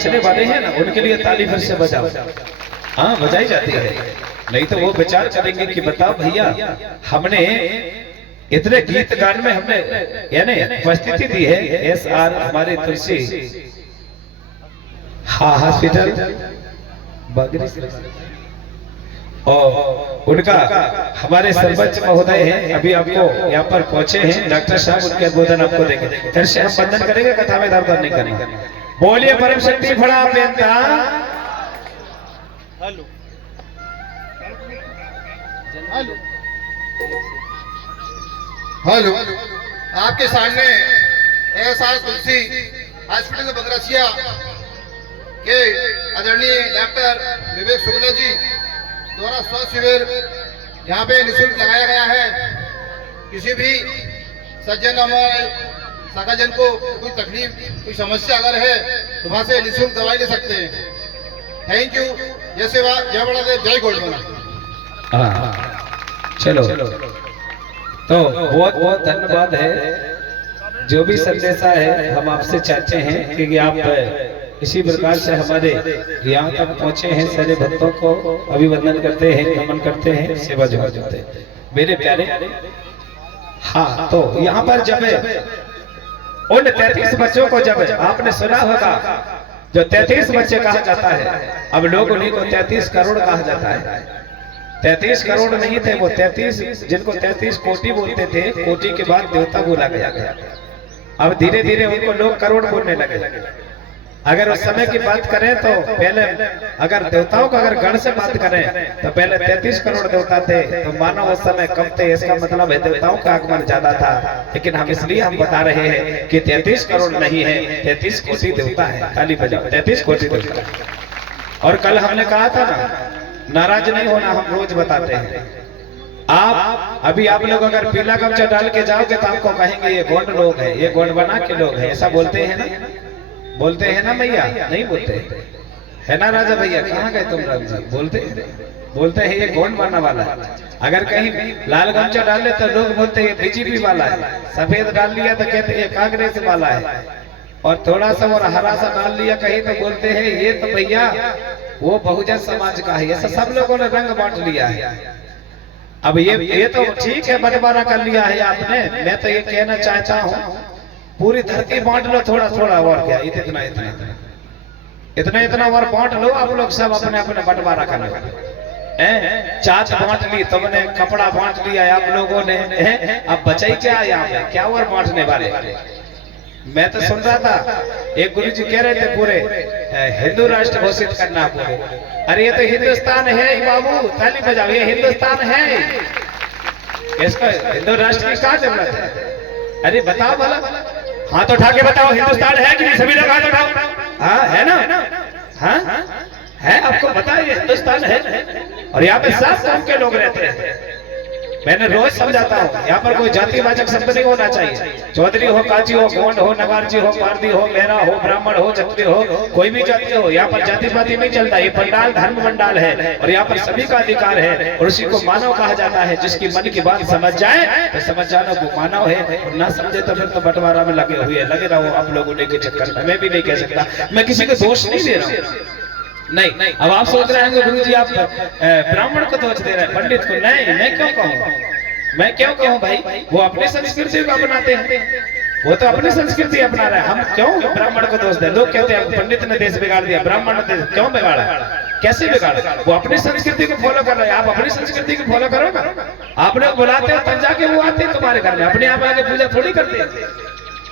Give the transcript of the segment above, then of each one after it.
नाचने वाले हैं ना उनके लिए ताली फिर से बजाओ। हाँ बजाई जाती है, नहीं तो वो विचार करेंगे कि बताओ भैया हमने इतने गीत गान में हमने यानी उपस्थिति दी है। SR हमारे तुलसी हाँ हॉस्पिटल और उनका हमारे सरपंच महोदय हैं, अभी आपको यहाँ पर पहुंचे हैं डॉक्टर साहब, उनके उद्बोधन आपको देंगे। फिर से हम बंधन करेंगे, कथा में दर्द नहीं करेंगे। बोलिए परम शक्ति फड़ा बेनता। हेलो हेलो हेलो, आपके सामने SR तुलसी हॉस्पिटल बगरसिया के आदरणीय डॉक्टर विवेक शुक्ला जी द्वारा स्वास्थ्य शिविर यहाँ पे निःशुल्क लगाया गया है। किसी भी सज्जन हमारे सगाजन को कोई तकलीफ कोई समस्या अगर है तो वहाँ से निःशुल्क दवाई ले सकते हैं। Thank you. जय सेवा, जय बड़ा देव, जय गोल्डमना। चलो तो बहुत बहुत धन्यवाद है। जो भी संदेशा है हम आपसे चाहते हैं कि आप इसी प्रकार से हमारे यहाँ तक पहुँचे हैं, सारे भक्तों को अभिवंदन करते हैं, नमन करते हैं, सेवा जो करते हैं मेरे प्यारे। हाँ तो यहाँ पर जब उन 33 बच्चों को जब आपने सुना होगा जो 33 बच्चे कहा जाता है, अब लोग उन्हीं को 33 करोड़ कहा जाता है। 33 करोड़ नहीं थे वो, 33 जिनको 33 कोटि बोलते थे, कोटि के बाद देवता बोला गया। अब धीरे धीरे उनको लोग करोड़ बोलने लगे। अगर उस समय की बात करें तो पहले अगर देवताओं का अगर गण से बात करें तो पहले 33 करोड़ देवता थे, तो मानव उस समय कम थे। इसका मतलब है देवताओं का आगमन ज्यादा था। लेकिन हम इसलिए हम बता रहे हैं कि 33 करोड़ नहीं है, 33 कोटि देवता है। ताली बजाओ, 33 कोटि देवता। और कल हमने कहा था ना, नाराज नहीं होना, हम रोज बताते हैं। आप अभी आप लोग अगर पीला गमछा डाल के जाओगे तो आपको कहेंगे ये गोंड लोग हैं, ये गोंड बना के लोग हैं। ऐसा बोलते हैं ना, बोलते हैं ना भैया? नहीं बोलते है ना राजा भैया? कहाँ गए तुम राम जी? बोलते हैं ये गोंड बनने वाला है। अगर कहीं लाल गमछा डाल ले तो लोग बोलते हैं बीजेपी वाला है, सफेद डाल लिया तो कहते हैं कांग्रेस वाला है, और थोड़ा सा और हरा सा डाल लिया कहीं तो बोलते हैं ये तो भैया वो बहुजन समाज का है। ऐसा सब लोगों ने रंग बांट लिया है। अब ये तो ठीक है, बंटवारा कर लिया है आपने। मैं तो ये कहना चाहता हूँ पूरी धरती बांट लो, थोड़ा थोड़ा और क्या, इतना इतना इतना इतना और बांट लो। आप लोग सब अपने अपने बंटवारा कर लो। चाट बांट ली तुमने, कपड़ा बांट लिया आप लोगों ने, अब बचाई क्या यहाँ पे? क्या और बांटने वाले? मैं तो सुन रहा था एक गुरुजी कह रहे थे पूरे हिंदू राष्ट्र घोषित करना पूरे। अरे ये तो हिंदुस्तान है ही बाबू, ताली बजाओ, ये हिंदुस्तान है। इसका हिंदू राष्ट्र की क्या जरूरत है? अरे बताओ भला, हाथ उठा के बताओ हिंदुस्तान है कि नहीं? सभी लोग हाथ उठाओ। हाँ है ना? हाँ है, आपको पता है ये हिंदुस्तान है। और यहाँ पे सब काम के लोग रहते हैं। मैंने रोज समझाता हूँ, यहाँ पर कोई जातिवाचक शब्द नहीं होना चाहिए। चौधरी हो, काजी हो, गोंड हो, नगारजी हो, पारदी हो, मेहरा हो, ब्राह्मण हो, क्षत्रिय हो, कोई भी जाति हो, यहाँ पर जाति पाति नहीं चलता। ये पंडाल धर्म मंडाल है और यहाँ पर सभी का अधिकार है और उसी को मानव कहा जाता है। जिसकी मन की बात समझ जाए तो समझ जाना वो मानव है, और ना समझे तो फिर तो बंटवारा में लगे हुए लगे रहो आप लोगों ने के चक्कर में। मैं भी नहीं कह सकता, मैं किसी को दोष नहीं दे रहा हूँ। नहीं, अब आप सोच रहे हैं गुरु जी आप ब्राह्मण को दोष दे रहे हैं, पंडित को। नहीं, मैं क्यों कहूँ भाई? वो अपनी संस्कृति को अपनाते हैं, वो तो अपनी संस्कृति अपना रहे हैं। हम क्यों ब्राह्मण को दोष दें? लोग कहते हैं पंडित ने देश बिगाड़ दिया, ब्राह्मण ने देश क्यों बिगाड़ा? कैसे बिगाड़ा? वो अपनी संस्कृति को फॉलो कर रहे हैं, आप अपनी संस्कृति को फॉलो करो ना। आप लोग बुलाते हो तब जाके वो आते हैं तुम्हारे घर में, अपने आप आके पूजा थोड़ी करते हैं।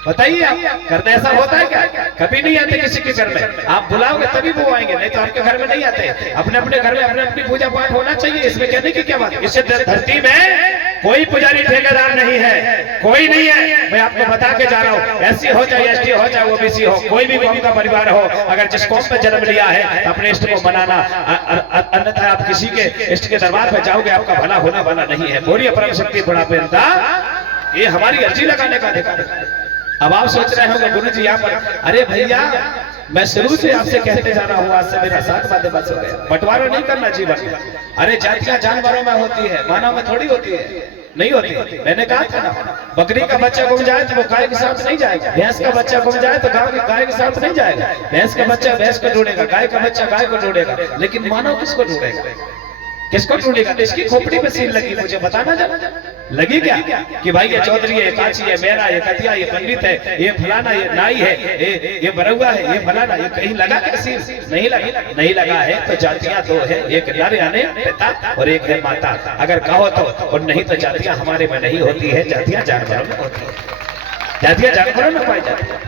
बताइए आप करते ऐसा होता है क्या? कभी नहीं आते किसी के घर में। आप बुलाओगे तभी वो आएंगे, नहीं तो आपके घर में नहीं आते। अपने अपने घर में अपने अपनी पूजा पाठ होना चाहिए, इसमें कहने की क्या बात है? इससे धरती में कोई पुजारी ठेकेदार नहीं है, कोई नहीं है। मैं आपको बता के जा रहा हूँ, एससी हो चाहे एसटी हो चाहे ओबीसी हो, कोई भी कौम का परिवार हो, अगर जिस कौम में जन्म लिया है अपने इष्ट को मनाना, अन्यथा आप किसी के इष्ट के दरबार पे जाओगे आपका भला होने वाला नहीं है। बोलिए परम शक्ति बड़ा पेंता, ये हमारी अर्जी लगाने का अधिकार है। अब आप सोच रहे होंगे गुरु जी यहाँ पर, अरे भैया मैं शुरू से आपसे कहते जा रहा हूँ, आज से मेरा 7 बातें बस हो गए। बंटवारा नहीं करना जीवन में। अरे जातियां जानवरों में होती है, मानव में थोड़ी होती है, नहीं होती। मैंने कहा था ना, बकरी का बच्चा गुम जाए तो वो गाय के साथ नहीं जाएगा, भैंस का बच्चा गुम जाए तो गाय के साथ नहीं जाएगा, भैंस का बच्चा भैंस को ढूंढेगा, गाय का बच्चा गाय को ढूंढेगा, लेकिन मानव किसको ढूंढेगा? किसको ढूंढेगा? इसकी खोपड़ी पे सील लगी, मुझे बताना जरा, लगी क्या कि भाई ये चौधरी है, ये काची है, मेरा, ये कतिया, ये पंडित है, ये फलाना, ये नाई है, ये बरुआ है, ये फलाना, ये कहीं लगा क्या सील? नहीं लगा है। तो जातियां दो है, एक नर यानी पिता और एक है माता। अगर कहो तो, और नहीं तो जातियां हमारे में नहीं होती है, जातियां जानवरों में होती है, जातियां जानवरों में पाई जाती है।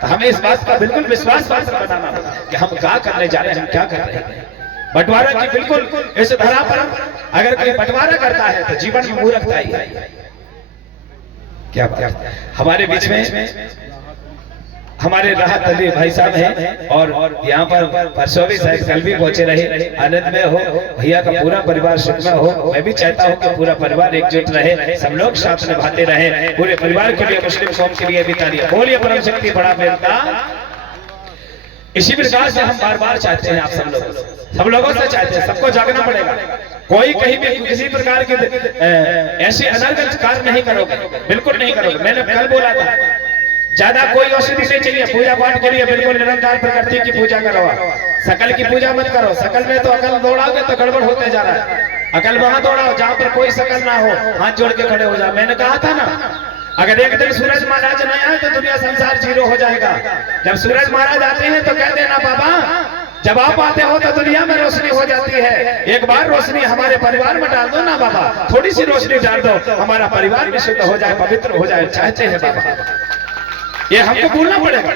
तो हमें इस बात का बिल्कुल विश्वास बनाना होगा कि हम क्या करने जा रहे हैं, हम क्या कर रहे हैं। बंटवारा की बिल्कुल इस धरा पर अगर कोई बंटवारा करता है तो जीवन में मूर्खता ही है। क्या बात? हमारे बीच में हमारे राहत अली भाई साहब हैं और यहाँ पर परसों भी शायद कल भी पहुंचे रहे। आनंद में हो, भैया का पूरा परिवार सुख में हो। मैं भी चाहता हूँ कि पूरा परिवार एकजुट रहे, सब लोग साथ निभाते रहे। पूरे परिवार के लिए, मुस्लिम कौम के लिए भी तालियां। बोलिए परम शक्ति बड़ा पेंता। इसी प्रकार से हम बार बार चाहते हैं, आप सब लोगों से चाहते हैं, सबको जागना पड़ेगा। कोई कहीं भी किसी प्रकार के ऐसे अनर्गल कार्य नहीं करोगे, बिल्कुल नहीं करोगे। मैंने कल बोला था, ज्यादा कोई औषधि नहीं चाहिए पूजा पाठ के लिए, बिल्कुल निरंकार प्रकृति की पूजा करो। सकल की पूजा मत करो, सकल में तो अकल दौड़ाओगे तो गड़बड़ होते जा रहा है। अकल वहां दौड़ाओ जहां पर कोई सकल ना हो, हाथ जोड़ के खड़े हो जाओ। मैंने कहा था ना, अगर एक दिन सूरज महाराज नहीं आए तो दुनिया संसार जीरो हो जाएगा। जब सूरज महाराज आते हैं तो कह देना जब आप आते हो तो दुनिया में रोशनी हो जाती है। एक बार रोशनी हमारे परिवार में डाल दो ना बाबा, थोड़ी सी रोशनी डाल दो, हमारा परिवार भी शुद्ध हो जाए, पवित्र हो जाए, चाहते हैं बाबा। ये हमको बोलना पड़ेगा,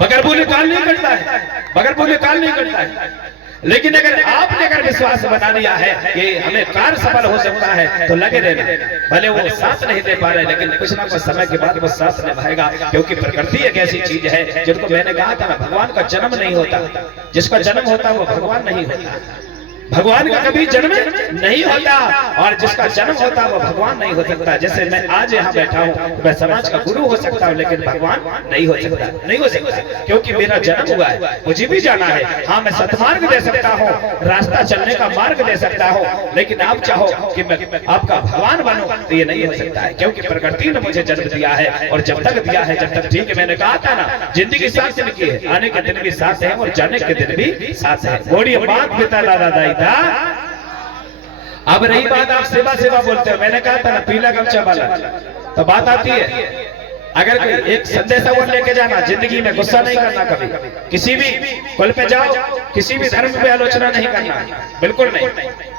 बगैर बोले काल नहीं करता है, बगैर बोले काल नहीं करता है। लेकिन अगर आपने अगर विश्वास बना लिया है कि हमें कार्य सफल हो सकता है तो लगे रहना। भले वो साथ नहीं दे पा रहे, लेकिन कुछ ना कुछ समय के बाद वो साथ निभाएगा, क्योंकि प्रकृति एक ऐसी चीज है जिनको मैंने कहा था ना, भगवान का जन्म नहीं होता, जिसका जन्म होता वो भगवान नहीं होता। भगवान का कभी जन्म नहीं होता और जिसका जन्म होता वो भगवान नहीं हो सकता। जैसे मैं आज यहाँ बैठा हूँ, मैं समाज का गुरु हो सकता हूँ, लेकिन भगवान नहीं हो सकता, नहीं हो सकता, क्योंकि मेरा जन्म हुआ है, मुझे भी जाना है। हाँ, मैं सत्मार्ग दे सकता हूँ, रास्ता चलने का मार्ग दे सकता हूँ, लेकिन आप चाहो कि मैं आपका भगवान बनूं तो ये नहीं हो सकता है, क्योंकि प्रकृति ने मुझे जन्म दिया है और जब तक दिया है जब तक ठीक है। मैंने कहा था ना, जिंदगी 7 दिन की है, आने के दिन भी 7 है और जाने के दिन भी 7 है। बोलिए मात पिता दादा दाई। अब रही बात, आप सेवा सेवा बोलते हो, मैंने कहा था ना पीला गमछा वाला, तो बात आती है, अगर कोई एक संदेशा वो लेके जाना, जिंदगी में गुस्सा नहीं करना, कभी किसी भी कुल पे जाओ, किसी भी धर्म पे आलोचना नहीं करना, बिल्कुल नहीं।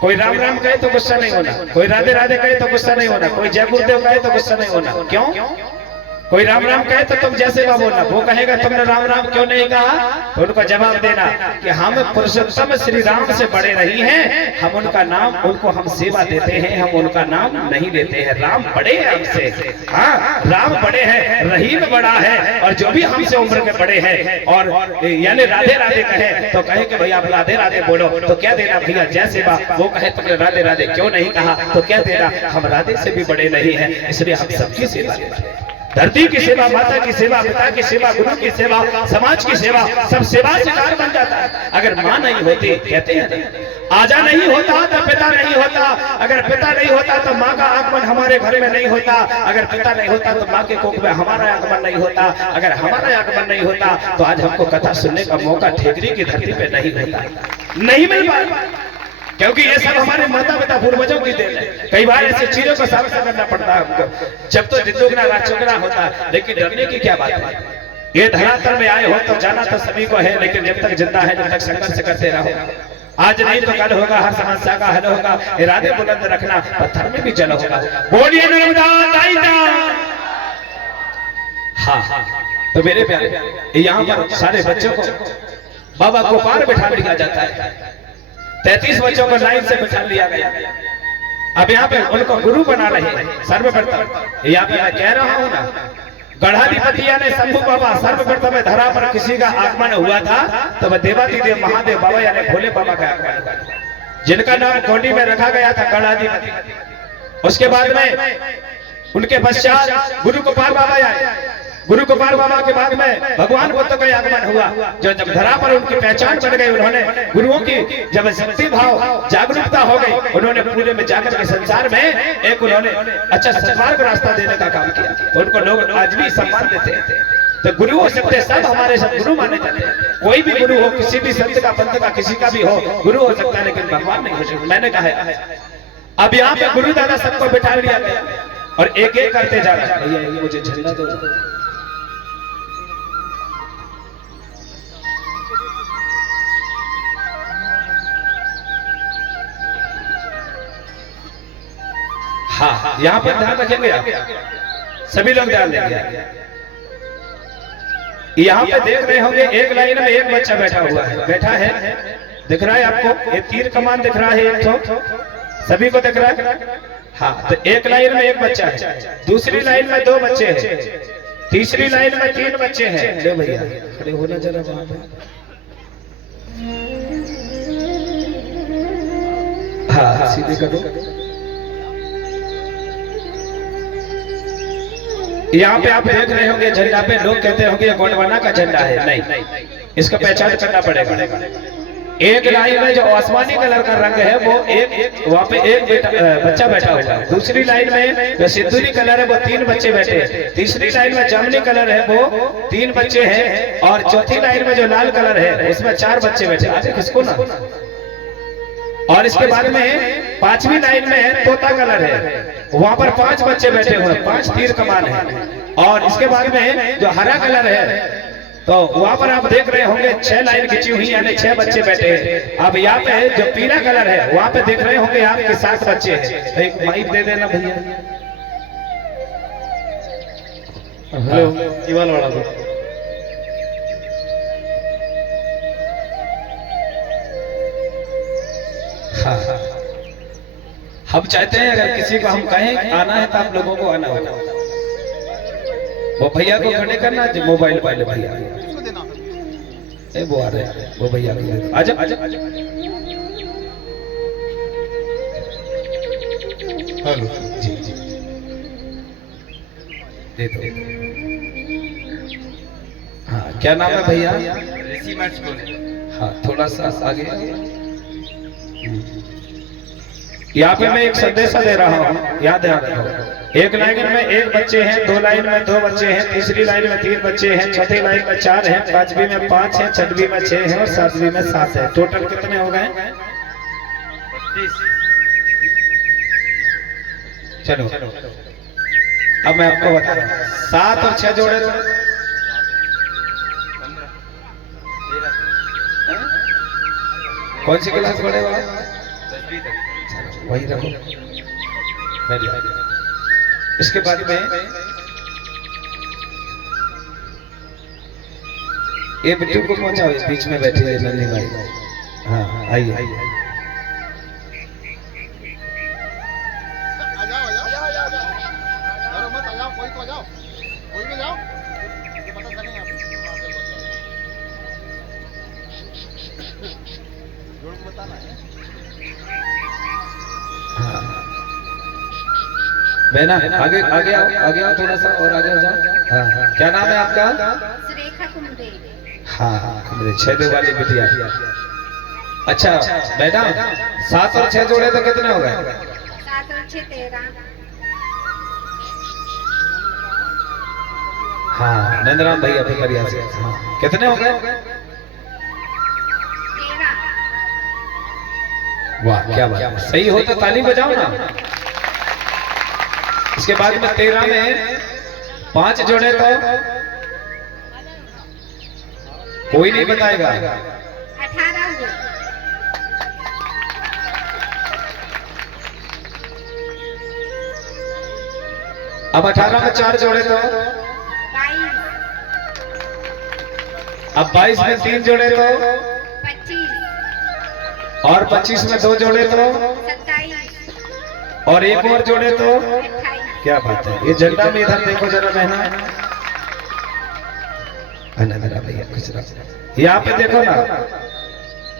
कोई राम राम कहे तो गुस्सा नहीं होना, कोई राधे राधे कहे तो गुस्सा नहीं होना, कोई जय गुरुदेव कहे तो गुस्सा नहीं होना। क्यों? कोई राम राम कहे तो तुम जैसे वो बोलना, वो कहेगा तुमने राम राम क्यों नहीं कहा, तो उनको जवाब देना कि हम पुरुषोत्तम श्री राम से बड़े नहीं हैं, हम उनका नाम, उनको हम सेवा देते हैं, हम उनका नाम नहीं लेते हैं। राम बड़े हैं हमसे, हाँ राम बड़े हैं, रहीम बड़ा है, और जो भी हमसे उम्र के बड़े हैं और यानी राधे राधे कहे तो कहे कि भैया आप राधे राधे बोलो, तो क्या देना भैया जय सेवा, वो कहे तुमने राधे राधे क्यों नहीं कहा, तो क्या देना, हम राधे से भी बड़े नहीं हैं, इसलिए हम सबकी सेवा देते हैं। धरती की सेवा, माता की सेवा, पिता की सेवा, गुरु की सेवा, समाज की सेवा, सब सेवा से कार्य बन जाता है। अगर माँ नहीं होती, कहते हैं आजा नहीं होता तो पिता नहीं होता, अगर पिता नहीं होता तो माँ का आगमन हमारे घर में नहीं होता, अगर पिता नहीं होता तो माँ के कोख में हमारा आगमन नहीं होता, अगर हमारा आगमन नहीं होता तो आज हमको कथा सुनने का मौका ठेकरी की धरती पे नहीं होता, नहीं मिल पाता, क्योंकि ये सब हमारे माता पिता पूर्वजों की देन है। कई बार ऐसी चीजों का सामना करना पड़ता है हमको, जब तो जिंदुगना राजचुगना होता है, लेकिन डरने की क्या बात है। ये धरातल में आए हो तो जाना तो सभी को है, लेकिन जब तक जिंदा है, जब तक संघर्ष करते रहो, आज नहीं तो कल होगा, हर समस्या का हल होगा, इरादे बुलंद रखना, पत्थर में भी जल होगा। बोलिए नर्मदा दाई दा। हाँ, तो मेरे प्यारे, यहाँ पर सारे बच्चों को बाबा को पार बैठा दिया जाता है, 33 बच्चों को लाइन से बिठा लिया गया। अब यहाँ पे उनको गुरु बना रहे हैं सर्वप्रथम। यहाँ पे मैं कह रहा हूँ ना, गढ़ाधिपतिया ने शंभू बाबा सर्वप्रथम धरा पर किसी का आगमन हुआ था तो वह देवाधिदेव महादेव बाबा यानी भोले बाबा का आगमन हुआ, जिनका नाम कोंडी में रखा गया था गढ़ाधिपति। उसके बाद में उनके पश्चात गुरु गोपाल बाबा आए, गुरु गोपाल बाबा के बाद में भगवान बुद्ध का आगमन हुआ, जो जब धरा पर उनकी पहचान बन गई, उन्होंने गुरुओं की जब शक्ति भाव जागरूकता हो गई, उन्होंने पूरे में जाकर के संसार में एक उन्होंने अच्छा सत्मार्ग रास्ता देने का काम किया, तो उनको लोग आज भी सम्मान देते हैं। तो गुरु हो सकते, सब हमारे सब गुरु माने जाते हैं। कोई भी गुरु हो, किसी भी संत का पंथ का किसी का भी हो, गुरु हो सकता है, लेकिन भगवान नहीं हो सकता। मैंने कहा है अब यहाँ पे गुरु दादा सबको बिठा लिया गया और एक एक करते जा रहा है। भैया मुझे झंडा दो। हाँ, यहाँ पर ध्यान रखेंगे आप, सभी लोग ध्यान देंगे। यहाँ पे देख रहे होंगे एक लाइन में एक बच्चा बैठा हुआ है, बैठा है, दिख रहा है आपको, ये तीर कमान दिख रहा है एक तो, सभी को दिख रहा है। हाँ, तो एक लाइन में एक बच्चा है, दूसरी लाइन में 2 बच्चे हैं, तीसरी लाइन में 3 बच्चे हैं। ले भैया खड़े होना जरा वहां पे। हाँ, सीधे करो। यहाँ पे आप देख रहे होंगे झंडा पे लोग कहते होंगे ये गोंडवाना का झंडा है, नहीं, इसका पहचान करना पड़ेगा। एक लाइन में जो आसमानी कलर का रंग है वो एक वहाँ पे एक बच्चा बैठा हुआ है, दूसरी लाइन में जो सिंदूरी कलर है वो 3 बच्चे बैठे हैं, तीसरी लाइन में जामुनी कलर है वो 3 बच्चे हैं, और चौथी लाइन में जो लाल कलर है उसमें 4 बच्चे बैठे हैं। किसको ना, और इसके बाद में 5वीं लाइन में तोता कलर है, वहां पर 5 बच्चे बैठे हुए हैं, 5 तीर कमान है, और इसके बाद में जो हरा कलर है तो वहां पर आप देख रहे होंगे 6 लाइन खिंची हुई यानी 6 बच्चे बैठे हैं। अब यहाँ पे जो पीला कलर है वहां पे देख रहे होंगे आपके 7 बच्चे हैं। तो एक माइक दे देना भैया। हेलो इवाल वाला दो। हाँ हम चाहते हैं अगर किसी को हम कहें आना है तो आप लोगों को आना होगा। वो भैया को खड़े करना जो मोबाइल वाले भैया ए वो आ रहे हैं वो भैया आजा आजा हेलो जी जी दे दो। हाँ क्या नाम है भैया? ऋषि मैच बोले। हाँ थोड़ा सा आगे। यहाँ पे मैं एक संदेशा दे रहा हूँ, याद रखो। एक लाइन में 1 बच्चे हैं, 2 लाइन में 2 बच्चे हैं, तीसरी लाइन में 3 बच्चे हैं, चौथी लाइन में 4 हैं, पांचवी में 5 हैं, छठवीं में 6 हैं और सातवीं में 7 है। टोटल कितने हो गए? 32। चलो अब मैं आपको बता रहा हूँ 7 और 6 जोड़े तो 15 कौन सी क्लास पढ़ेगा? 10वीं तक। वही रखो। इसके बाद में ये बिट्टू को पहुंचाओ, इस बीच में बैठी है नन्ही भाई। हाँ आइए आइए। बहना आगे आगे आओ थोड़ा सा और आगे हो जाओ। हाँ क्या नाम है आपका? सुरेखा कुमरे। हाँ कुमरे 6 वाली बिटिया। अच्छा बेटा 7 और 6 जोड़े तो कितने हो गए? 7 और 6 13। हाँ नंदराम भैया पिपरिया से। हाँ कितने हो गए? 13। वाह क्या बात है, सही हो तो ताली बजाओ ना। इसके बाद में 13 में 5 जोड़े तो कोई नहीं बताएगा। 18 हुए। अब 18 में 4 जोड़े तो 22। अब 22 में 3 जोड़े तो 25। और 25 में 2 जोड़े तो 27। और एक और जोड़े तो 28। क्या बात है। ये झंडा में इधर देखो जरा बहना। मेरा भैया यहाँ पे देखो ना।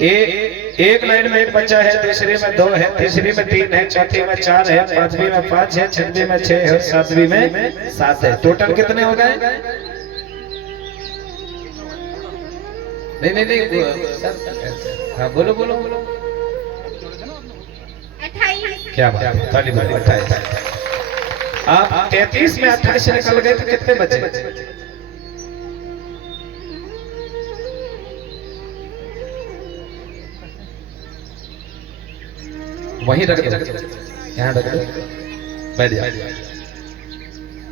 एक लाइन में 1 बच्चा है, दूसरी में 2 है, तीसरी में 3 है, चौथी में 4 है, पांचवी में 5 है, छठवीं में 6 है और सातवीं में 7 है। टोटल कितने हो गए? नहीं सर। हाँ बोलो बोलो बोलो। 28। क्या बात है, ताली बजाओ। 28। आप 33 में 28 निकल गए तो कितने बचे? वहीं रख दो, यहाँ रख दो, बैठ जाओ।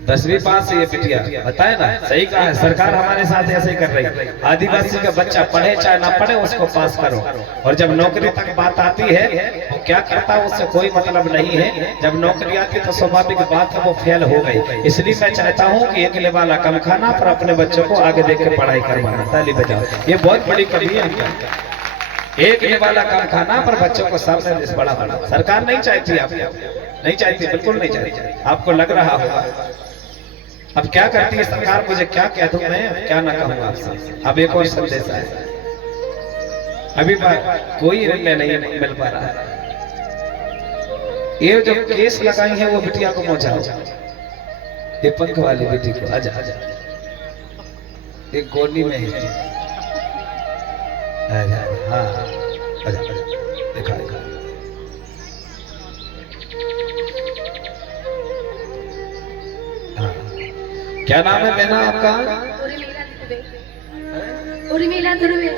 10वीं पास ये बिटिया बताए ना, सही कहा है। सरकार हमारे साथ ऐसे ही कर रही है। आदिवासी का बच्चा पढ़े चाहे ना पढ़े उसको पास करो, और जब नौकरी तक बात आती है वो क्या करता है उससे कोई मतलब नहीं है। जब नौकरी आती तो स्वाभाविक बात है वो फेल हो गई। इसलिए मैं चाहता हूँ कि 1 वाला कम खाना पर अपने बच्चों को आगे देख के पढ़ाई करवाना। ताली बजाओ, ये बहुत बड़ी कमी है। 1 वाला कम खाना पर बच्चों को सामने बड़ा बना। सरकार नहीं चाहती, आप नहीं चाहती, बिल्कुल नहीं चाहती। आपको लग रहा होगा अब क्या करती है सरकार, मुझे क्या कह दूं मैं, क्या ना कहूं आपसे। अब एक और संदेश है, अभी कोई निर्णय नहीं मिल पा रहा है। ये जो केस लगाई है वो बिटिया को पहुंचाओ, ये पंख वाली बेटी को। आजा आजा, एक गोली में है। आजा हाँ आजा आजा, दिखा दिखा। क्या नाम है बहना आपका? उर्मिला धुर्वे।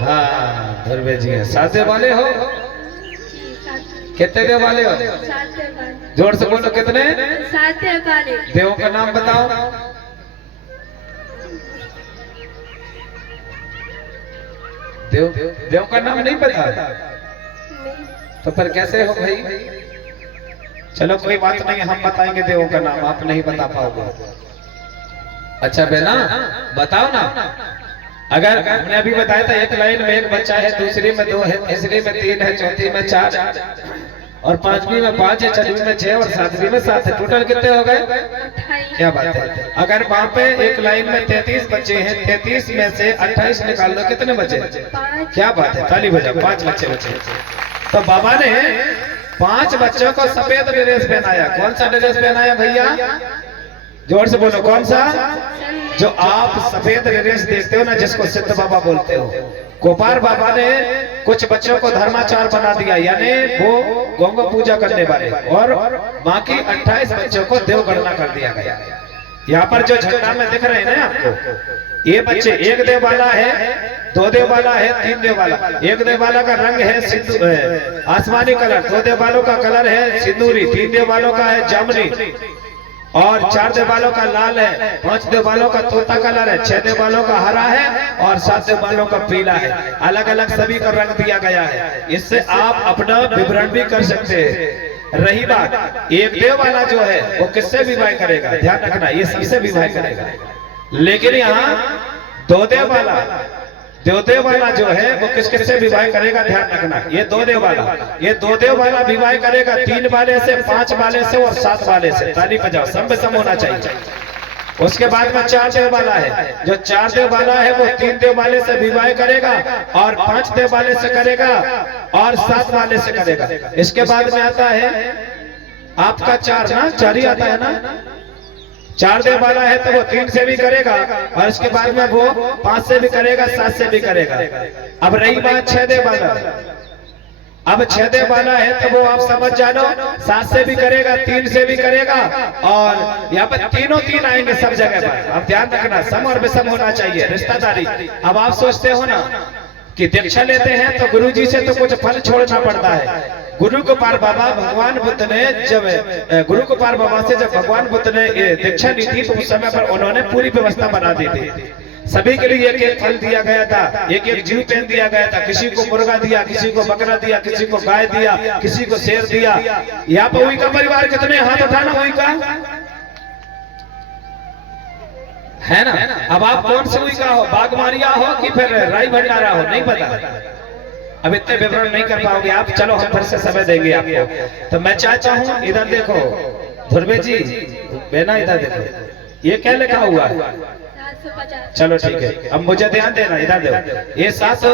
हाँ धुर्वे जी हैं। साथे वाले हो? कितने देव वाले हो? जोर से बोलो, कितने? साथे वाले। देवों का नाम बताओ। देव देव का नाम नहीं पता? नहीं। तो फिर कैसे हो भाई? चलो कोई बात नहीं, हम बताएंगे देवों का नाम, आप नहीं बता पाओगे। अच्छा बेना बताओ ना, अगर हमने अभी बताया था एक लाइन में एक बच्चा है, दूसरी में 2 है, तीसरी में 3 है, चौथी में 4 और पांचवी में 5 है, छठवीं में 6 और सातवीं में 7 है। टोटल कितने हो गए? 28। क्या बात है। अगर वहाँ पे एक लाइन में 33 बच्चे हैं, 33 में से 28 निकाल लो, कितने बचे? 5। क्या बात है, ताली बजाओ। 5 बच्चे बचे। तो बाबा ने 5 बच्चों को सफेद ड्रेस पहनाया। कौन सा ड्रेस पहनाया भैया? जोर से बोलो, कौन सा? जो आप सफेद ड्रेस देखते हो ना, जिसको सिद्ध बाबा बोलते हो। गोपाल बाबा ने कुछ बच्चों को धर्माचार बना दिया, यानी वो गंगा पूजा करने वाले, और बाकी 28 बच्चों को देवगणना कर दिया गया। यहाँ पर जो झंडा में दिख रहे हैं ना आपको, ये बच्चे 1 देव वाला है, 2 देव वाला है, 3 देव वाला। 1 देव वाला का रंग है आसमानी कलर, 2 देव वालों का कलर है सिंदूरी, 3 देव वालों का है जामुनी, और 4 देव वालों का लाल है, 5 देव वालों का तोता कलर है, 6 देव वालों का हरा है और 7 देव वालों का पीला है। अलग अलग सभी का रंग दिया गया है। इससे आप अपना विवरण भी कर सकते हैं। रही बात, 1 देव वाला जो है वो किससे विवाह करेगा? ध्यान रखना, ये सबसे विवाह करेगा। लेकिन यहाँ 2 देव वाला जो है वो किस किससे विवाह करेगा? ध्यान रखना, ये 2 देव वाला विवाह करेगा 3 वाले से, 5 वाले से और 7 वाले से। ताली बजाओ, सम होना चाहिए। उसके बाद में 4 देव वाला है, जो 4 देव वाला है वो 3 देव वाले से विवाह करेगा और 5 देव वाले से करेगा और 7 वाले से करेगा। इसके बाद में आता है आपका 4 ही आता है ना। 4 देव वाला है तो वो 3 से भी करेगा और इसके बाद में वो 5 से भी करेगा, 7 से भी करेगा। अब रही बात 6 देव वाला, अब 6 देव वाला है तो वो आप समझ जानो, 7 से भी करेगा, 3 से भी करेगा, और यहाँ पर तीनों 3 आएंगे सब जगह पर। अब ध्यान रखना, सम और विषम होना चाहिए, रिश्तेदारी। अब आप सोचते हो ना कि दीक्षा लेते हैं तो गुरुजी से तो कुछ फल छोड़ना पड़ता है। गुरु गोपाल बाबा भगवान बुद्ध ने जब गुरु गोपाल बाबा से जब भगवान बुद्ध ने दीक्षा ली थी, तो उस समय पर उन्होंने पूरी व्यवस्था बना दी थी। सभी के लिए एक फल दिया गया था, एक जीव पेन दिया गया था। किसी को मुर्गा दिया, किसी को बकरा दिया, किसी को गाय दिया, किसी को शेर दिया। यहाँ पर हुई का परिवार कितने हाथ उठाना हुई का है ना। अब आप कौन से हुई का हो, बागमारिया हो कि फिर राई भंडारा हो, नहीं पता। अब इतने विवरण नहीं कर पाओगे आप। चलो हम फिर से समय देंगे आपको। तो मैं चाहता हूँ, इधर देखो धुर्वे जी, बेना इधर देखो, ये क्या लिखा हुआ है? 750। चलो ठीक है, अब मुझे ध्यान देना, इधर देखो, ये 700